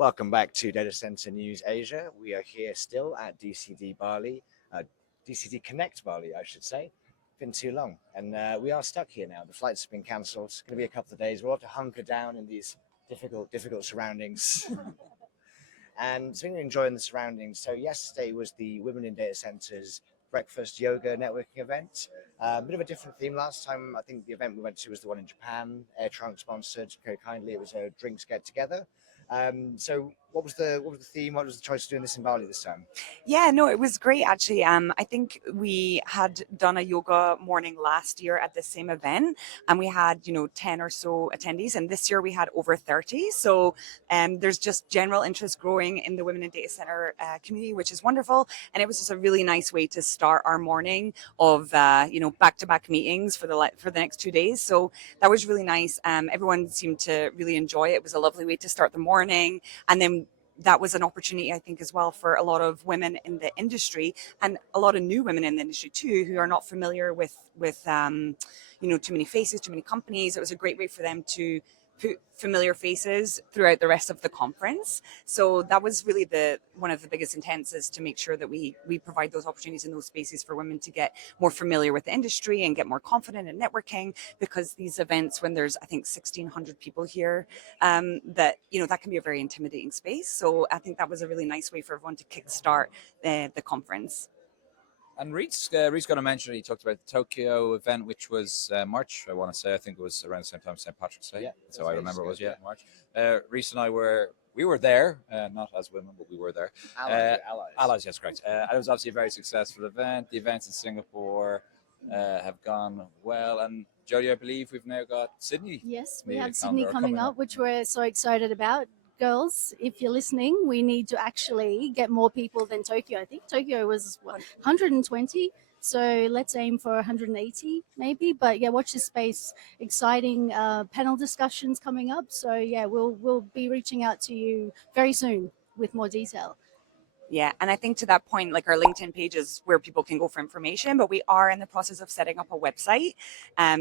Welcome back to Data Center News Asia. We are here still at DCD Bali, DCD Connect Bali, I should say. Been too long, and we are stuck here now. The flights have been cancelled. It's going to be a couple of days. We'll have to hunker down in these difficult surroundings. And so we're enjoying the surroundings. So yesterday was the Women in Data Centers breakfast yoga networking event. A bit of a different theme. Last time, I think the event we went to was the one in Japan. Air Trunk sponsored very kindly. It was a drinks get together. So what was the theme? What was the choice of doing this in Bali this time? Yeah, no, it was great actually. I think we had done a yoga morning last year at the same event, and we had 10 or so attendees, and this year we had over 30. So there's just general interest growing in the Women in Data Center community, which is wonderful. And it was just a really nice way to start our morning of back-to-back meetings for the next 2 days. So that was really nice. Everyone seemed to really enjoy it. It was a lovely way to start the morning, and then that was an opportunity, I think, as well for a lot of women in the industry and a lot of new women in the industry too, who are not familiar with too many faces, too many companies. It was a great way for them to put familiar faces throughout the rest of the conference. So that was really one of the biggest intents, is to make sure that we provide those opportunities in those spaces for women to get more familiar with the industry and get more confident in networking, because these events, when there's, I think, 1,600 people here, that can be a very intimidating space. So I think that was a really nice way for everyone to kickstart the conference. And Rhys got to mention, he talked about the Tokyo event, which was March, I want to say. I think it was around the same time as St. Patrick's Day. Yeah, so I remember it was, March. Rhys and I we were there, not as women, but we were there. Allies, yes, correct. It was obviously a very successful event. The events in Singapore have gone well. And Jodie, I believe we've now got Sydney. Yes, we have Sydney coming up, which we're so excited about. Girls, if you're listening, we need to actually get more people than Tokyo. I think Tokyo was 120, so let's aim for 180 maybe. But yeah, watch this space. Exciting panel discussions coming up. So yeah, we'll be reaching out to you very soon with more detail. Yeah, and I think to that point, like, our LinkedIn page is where people can go for information, but we are in the process of setting up a website.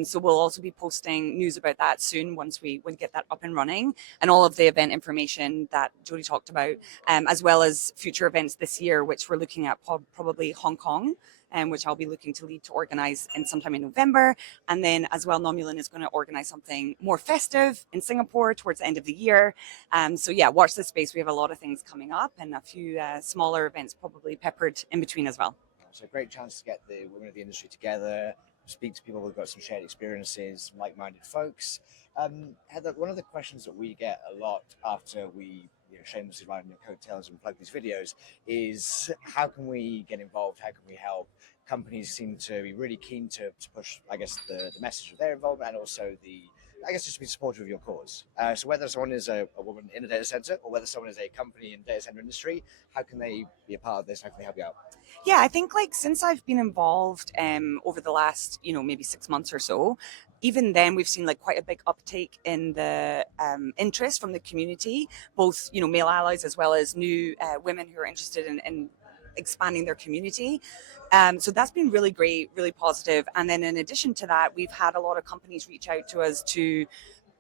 So we'll also be posting news about that soon once we get that up and running, and all of the event information that Jodie talked about, as well as future events this year, which we're looking at probably Hong Kong, which I'll be looking to lead to organize sometime in November. And then as well, Nomulan is going to organize something more festive in Singapore towards the end of the year. So yeah, watch this space. We have a lot of things coming up, and a few smaller events probably peppered in between as well. So a great chance to get the women of the industry together, speak to people who've got some shared experiences, like-minded folks. Heather, one of the questions that we get a lot after we shamelessly riding your coattails and plug these videos is, how can we get involved? How can we help? Companies seem to be really keen to push, I guess, the message of their involvement, and also just to be supportive of your cause. So whether someone is a woman in a data center, or whether someone is a company in the data center industry, how can they be a part of this? How can they help you out? Yeah, I think, like, since I've been involved over the last, maybe 6 months or so, even then we've seen like quite a big uptake in the interest from the community, both, male allies as well as new women who are interested in expanding their community. So that's been really great, really positive. And then in addition to that, we've had a lot of companies reach out to us to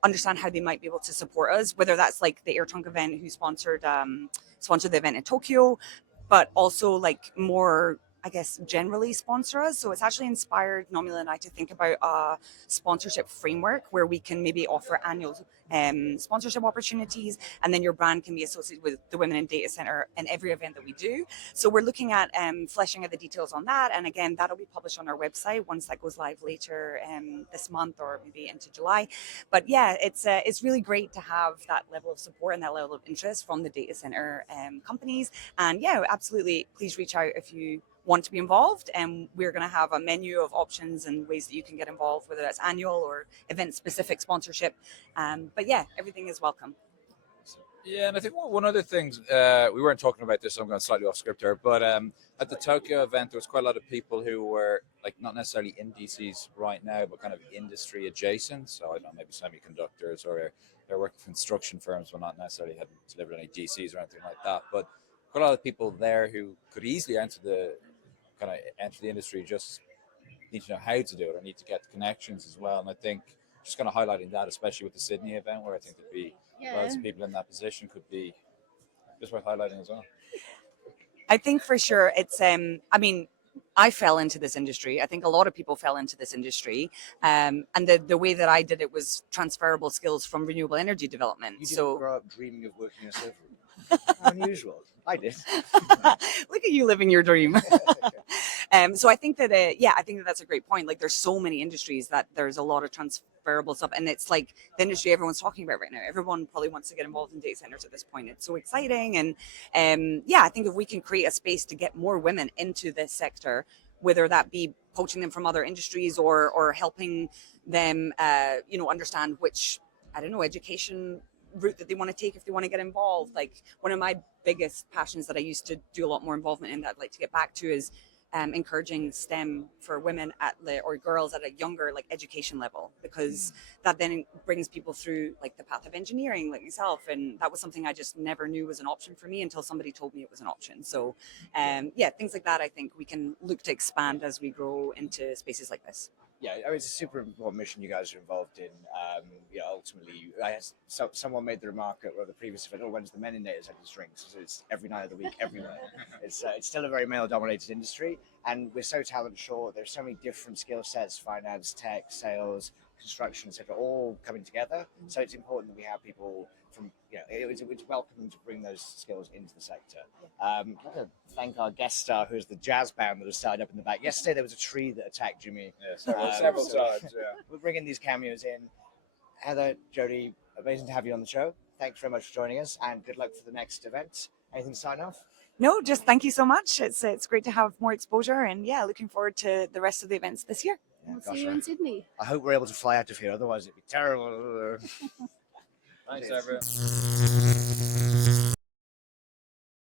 understand how they might be able to support us, whether that's like the Air Trunk event, who sponsored the event in Tokyo, but also like more, I guess, generally sponsor us. So it's actually inspired Nomula and I to think about a sponsorship framework where we can maybe offer annual sponsorship opportunities, and then your brand can be associated with the Women in Data Center in every event that we do. So we're looking at fleshing out the details on that, and again, that'll be published on our website once that goes live later this month, or maybe into July. But yeah, it's really great to have that level of support and that level of interest from the data center companies. And yeah, absolutely, please reach out if you want to be involved, and we're going to have a menu of options and ways that you can get involved, whether that's annual or event specific sponsorship. But yeah, everything is welcome. Yeah, and I think one other thing, we weren't talking about this, so I'm going slightly off script here, but at the Tokyo event, there was quite a lot of people who were like not necessarily in DCs right now, but kind of industry adjacent. So I don't know, maybe semiconductors, or they're working for construction firms, but not necessarily having delivered any DCs or anything like that. But quite a lot of people there who could easily enter the industry, just need to know how to do it, or need to get the connections as well. And I think just kind of highlighting that, especially with the Sydney event, where I think there'd be loads of people in that position, could be just worth highlighting as well. I think for sure it's I mean, I fell into this industry. I think a lot of people fell into this industry. And the way that I did it was transferable skills from renewable energy development. You didn't So grow up dreaming of working in a server room. How unusual. I did. look at you living your dream. So I think that, I think that that's a great point. Like there's so many industries that there's a lot of transferable stuff. And it's like the industry everyone's talking about right now. Everyone probably wants to get involved in data centers at this point. It's so exciting. And I think if we can create a space to get more women into this sector, whether that be poaching them from other industries or helping them, understand which, I don't know, education route that they want to take if they want to get involved. Like one of my biggest passions that I used to do a lot more involvement in that I'd like to get back to is encouraging STEM for women or girls at a younger like education level, because that then brings people through like the path of engineering like myself, and that was something I just never knew was an option for me until somebody told me it was an option. So things like that I think we can look to expand as we grow into spaces like this. Yeah, I mean, it's a super important mission you guys are involved in. Ultimately, someone made the remark at the previous event, when's the men in data centers drinks? So it's every night of the week, everywhere. It's still a very male-dominated industry, and we're so talent short. There's so many different skill sets: finance, tech, sales, construction, etc., all coming together. So it's important that we have people from, it's welcome to bring those skills into the sector. I'd like to thank our guest star, who's the jazz band that was started up in the back. Yesterday there was a tree that attacked Jimmy. Yeah, several times. Yeah. We're bringing these cameos in. Heather, Jodie, amazing to have you on the show. Thanks very much for joining us, and good luck for the next event. Anything to sign off? No, just thank you so much. It's great to have more exposure, and looking forward to the rest of the events this year. We'll see you in Sydney. I hope we're able to fly out of here, otherwise it'd be terrible. Thanks, everyone.